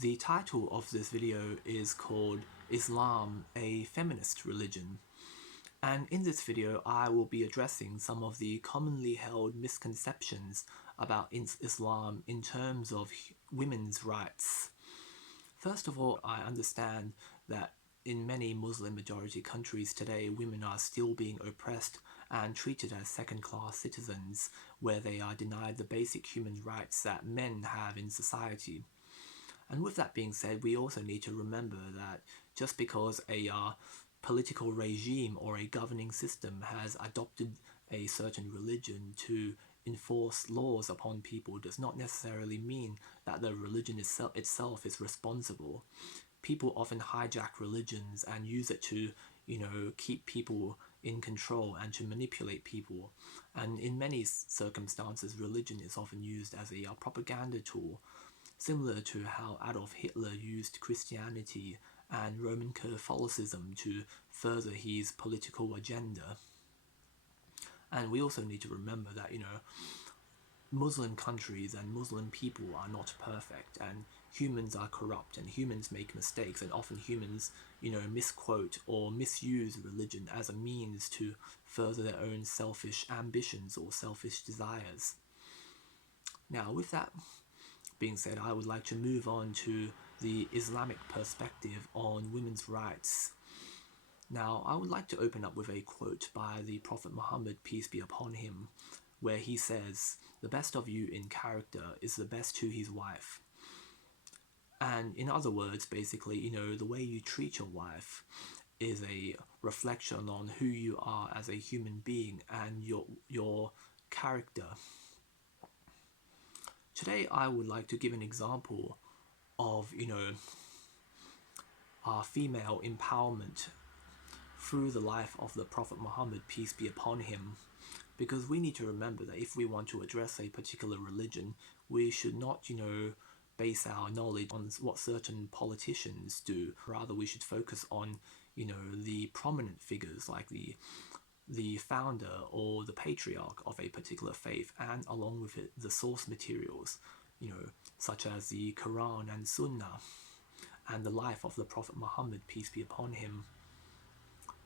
The title of this video is called Islam, a Feminist Religion. And in this video, I will be addressing some of the commonly held misconceptions about Islam in terms of women's rights. First of all, I understand that in many Muslim majority countries today, women are still being oppressed and treated as second-class citizens, where they are denied the basic human rights that men have in society. And with that being said, we also need to remember that just because a political regime or a governing system has adopted a certain religion to enforce laws upon people does not necessarily mean that the religion itself is responsible. People often hijack religions and use it to, keep people in control and to manipulate people. And in many circumstances, religion is often used as a propaganda tool, similar to how Adolf Hitler used Christianity and Roman Catholicism to further his political agenda. And we also need to remember that, Muslim countries and Muslim people are not perfect, and humans are corrupt, and humans make mistakes, and often humans, misquote or misuse religion as a means to further their own selfish ambitions or selfish desires. Now, with that being said, I would like to move on to the Islamic perspective on women's rights. Now, I would like to open up with a quote by the Prophet Muhammad, peace be upon him, where he says, "The best of you in character is the best to his wife." And in other words, basically, the way you treat your wife is a reflection on who you are as a human being and your character. Today, I would like to give an example of, our female empowerment through the life of the Prophet Muhammad, peace be upon him. Because we need to remember that if we want to address a particular religion, we should not, base our knowledge on what certain politicians do. Rather, we should focus on, the prominent figures like the founder or the patriarch of a particular faith, and along with it, the source materials, such as the Qur'an and Sunnah, and the life of the Prophet Muhammad, peace be upon him.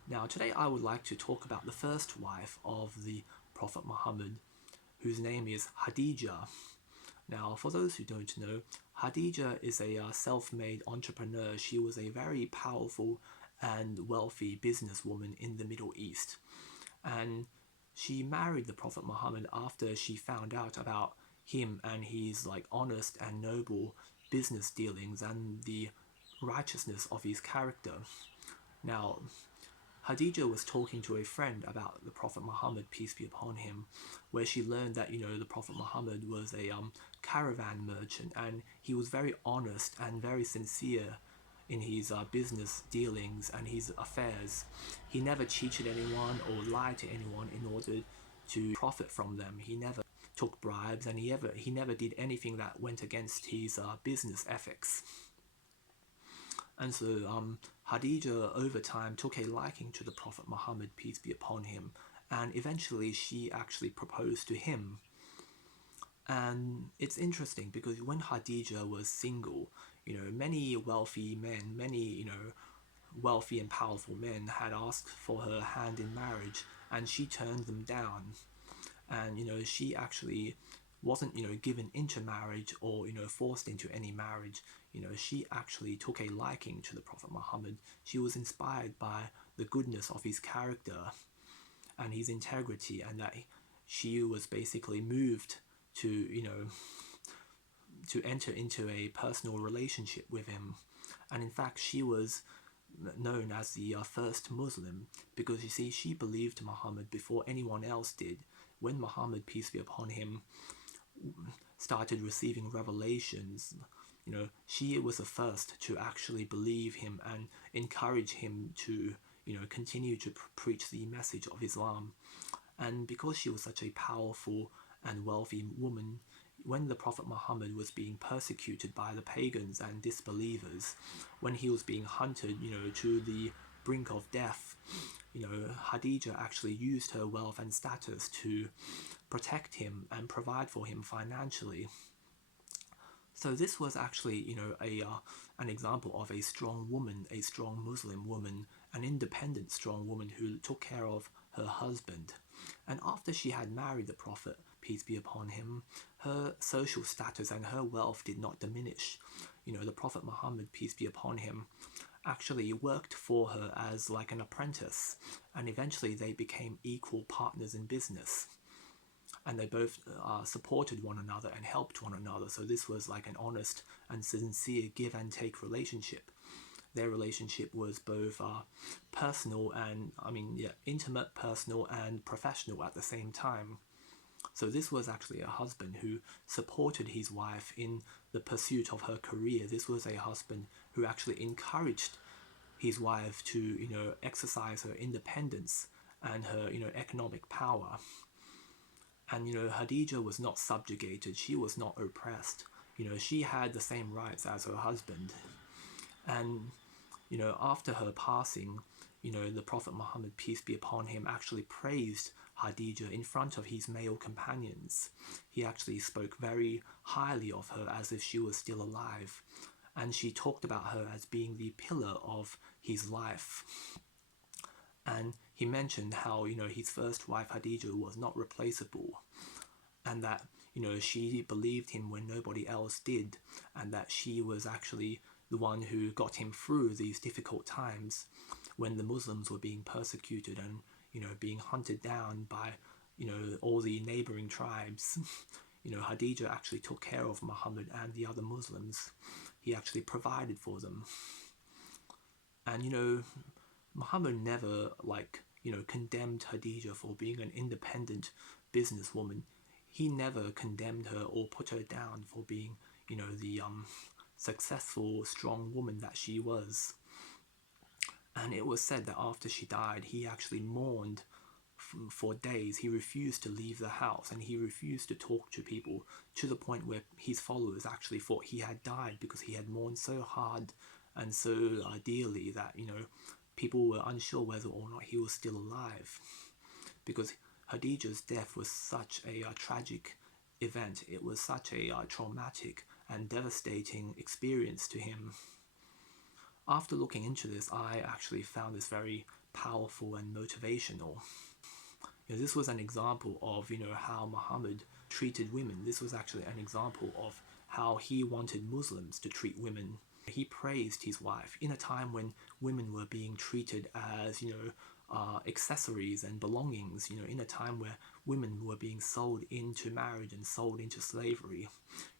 Now, today I would like to talk about the first wife of the Prophet Muhammad, whose name is Khadija. Now, for those who don't know, Khadija is a self-made entrepreneur. She was a very powerful and wealthy businesswoman in the Middle East. And she married the Prophet Muhammad after she found out about him and his honest and noble business dealings and the righteousness of his character. Now, Khadija was talking to a friend about the Prophet Muhammad, peace be upon him, where she learned that, the Prophet Muhammad was a caravan merchant, and he was very honest and very sincere in his business dealings and his affairs. He never cheated anyone or lied to anyone in order to profit from them. He never took bribes, and he never did anything that went against his business ethics. And so Khadija over time took a liking to the Prophet Muhammad, peace be upon him, and eventually she actually proposed to him. And it's interesting because when Khadija was single, many wealthy men, many, wealthy and powerful men had asked for her hand in marriage, and she turned them down. And, she actually wasn't, given into marriage or, forced into any marriage. She actually took a liking to the Prophet Muhammad. She was inspired by the goodness of his character and his integrity, and that she was basically moved to, to enter into a personal relationship with him. And in fact, she was known as the first Muslim because, you see, she believed Muhammad before anyone else did. When Muhammad, peace be upon him, started receiving revelations, she was the first to actually believe him and encourage him to, continue to preach the message of Islam. And because she was such a powerful and wealthy woman, when the Prophet Muhammad was being persecuted by the pagans and disbelievers, when he was being hunted, to the brink of death, Khadija actually used her wealth and status to protect him and provide for him financially. So this was actually, an example of a strong woman, a strong Muslim woman, an independent strong woman who took care of her husband. And after she had married the Prophet, peace be upon him, her social status and her wealth did not diminish. The Prophet Muhammad, peace be upon him, actually worked for her as like an apprentice, and eventually they became equal partners in business. And they both supported one another and helped one another. So this was like an honest and sincere give and take relationship. Their relationship was both personal and, intimate, personal, and professional at the same time. So this was actually a husband who supported his wife in the pursuit of her career. This was a husband who actually encouraged his wife to, exercise her independence and her, economic power. And, Khadija was not subjugated. She was not oppressed. She had the same rights as her husband. And, after her passing, the Prophet Muhammad, peace be upon him, actually praised Khadija in front of his male companions. He actually spoke very highly of her as if she was still alive. And she talked about her as being the pillar of his life. And he mentioned how, his first wife Khadija was not replaceable, and that, she believed him when nobody else did, and that she was actually the one who got him through these difficult times when the Muslims were being persecuted and, being hunted down by, all the neighboring tribes. Khadija actually took care of Muhammad and the other Muslims. He actually provided for them. And, Muhammad never, condemned Khadija for being an independent businesswoman. He never condemned her or put her down for being, the successful, strong woman that she was. And it was said that after she died, he actually mourned for days. He refused to leave the house and he refused to talk to people, to the point where his followers actually thought he had died because he had mourned so hard and so dearly that, people were unsure whether or not he was still alive, because Khadija's death was such a tragic event. It was such a traumatic and devastating experience to him. After looking into this, I actually found this very powerful and motivational. This was an example of, how Muhammad treated women. This was actually an example of how he wanted Muslims to treat women. He praised his wife in a time when women were being treated as, accessories and belongings, in a time where women were being sold into marriage and sold into slavery.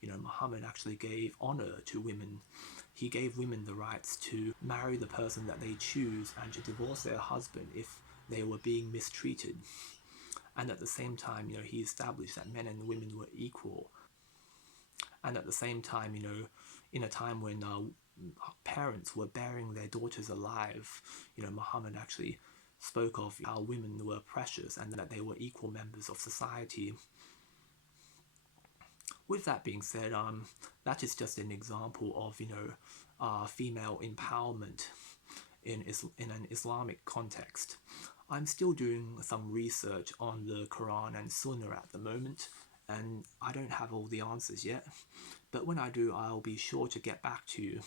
Muhammad actually gave honor to women. He gave women the rights to marry the person that they choose and to divorce their husband if they were being mistreated. And at the same time, he established that men and women were equal. And at the same time, in a time when parents were burying their daughters alive, Muhammad actually spoke of how women were precious and that they were equal members of society. With that being said, that is just an example of, female empowerment in an Islamic context. I'm still doing some research on the Qur'an and Sunnah at the moment, and I don't have all the answers yet. But when I do, I'll be sure to get back to you.